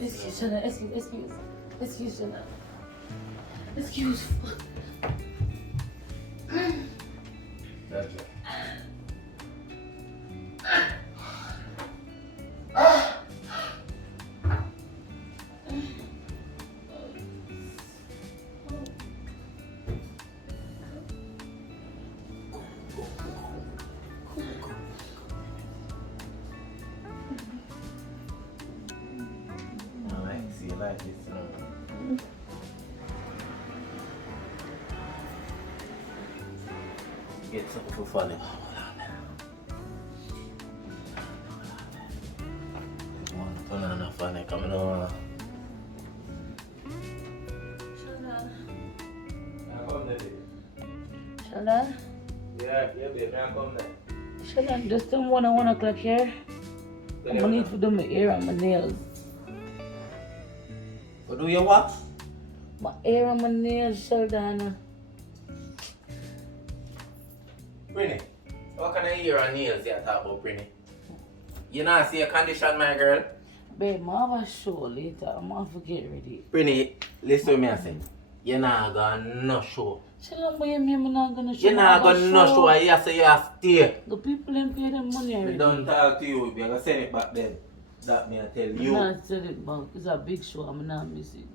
Excuse, Shana. Excuse. Like this, get something for funny. Turn on the funny coming on. Shannon? Yeah, baby, I'm coming there. Shannon, just don't want 1 o'clock here. I'm gonna need to do my hair and my nails. What do you what? My hair and my nails, Sheldon. Brinny, what kind of hair and nails you talk about, Brinny? You not see a condition, my girl? Babe, I have a show later. I'm gonna forget ready. Brinny, listen to me, I say. You're not gonna no show. Sheldon, but I'm not gonna show. You're not gonna no show, I say you have to stay. The people ain't pay them money already. We don't talk to you, we're gonna send it back then. That me I tell you. I'm not send it back. It's a big show, I'm not missing.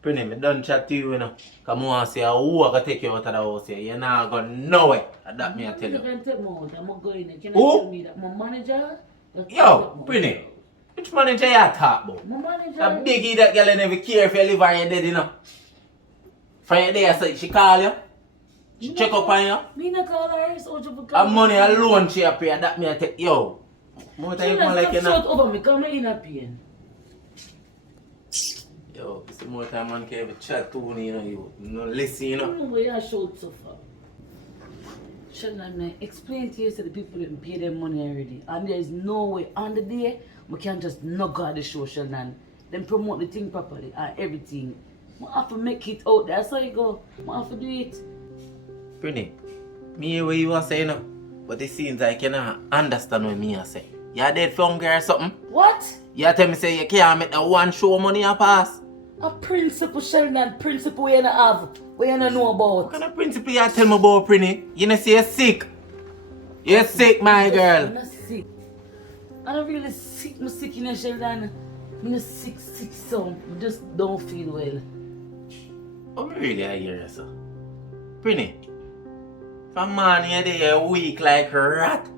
Brinny, me done chat to you, you know. Come on, say who I gonna take you out of the house here. You're not gonna nowhere. That me I tell you. You can take me out. I'm not going there. Can Who? you tell me that my manager? Yo, Brinny, which manager you talk about? My manager. That biggie that girl never care if you live or you dead, you know. For your day, so she call you. She check up on you. Me not call her, so you call And money alone she pay. That me I take. Yo. More time Sheldon, like you stop shout know. over me, come in a pain. Yo, it's more time man can have a chat to you know. You no listen, you I know. don't know where you shout so far. Sheldon, man, explain to you so the people didn't pay their money already. And there is no way on the day we can't just knock out the show, Sheldon. Then promote the thing properly and everything. I have to make it out there. That's how you go. I have to do it. Brinny, me hear what you are saying now. But it seems like you not understand what me I say. You dead for hungry or something? What? You tell me say you can't make that one show money a pass. A principle, Sheldon, principle we don't have, we don't know about. What kind of principle you tell me about, Brinny? You know say you're sick. You're sick, my girl. I'm not sick. I'm not really sick. I'm sick in a Sheldon. I'm not sick, so I just don't feel well. Oh, really, I hear you, sir. Brinny, from morning you're there, you're weak like a rat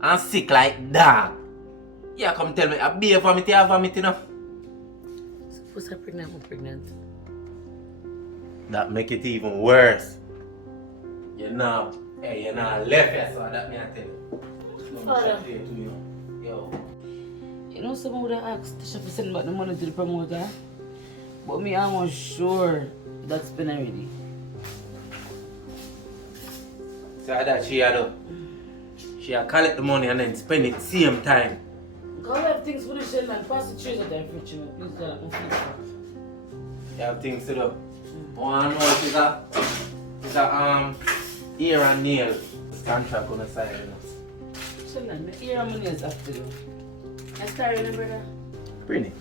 and sick like dog. You come tell me, I be for me to have vomit enough. Suppose I'm pregnant. That make it even worse. You're not left here, so that me I tell you. Father. Yo. You know, someone would have asked Tisha to send back the money to the promoter. But me, I'm not sure that's been already. So that she had she had collect the money and then spend it same time. Go have things for the Sheldon and pass the trees at the fridge. Please, You have things to do. One more is a ear and nail contract on the side, you know. Sheldon, the ear and money is after you. I start remember that. Brinny.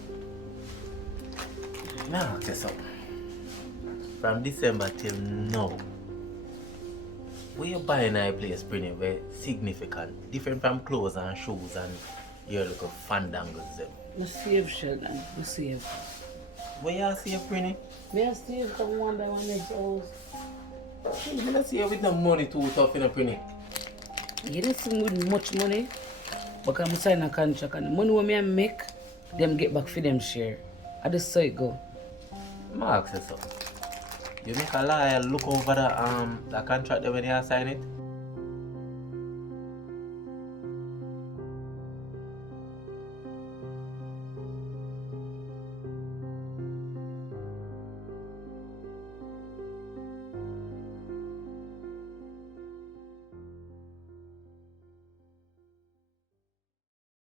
Now I'll tell you something. From December till now, where you buying a place, Brinny, very significant, different from clothes and shoes and your little fandangles them. I save, Sheldon. I save. Where you save, Brinny? I save come one by one next house. I'm not save with no money too tough in a Brinny. You don't see with much money, but I'm signing a contract and the money when I make, them get back for them share. I just saw it go. Mark says so. You make a liar look over the contract when you sign it?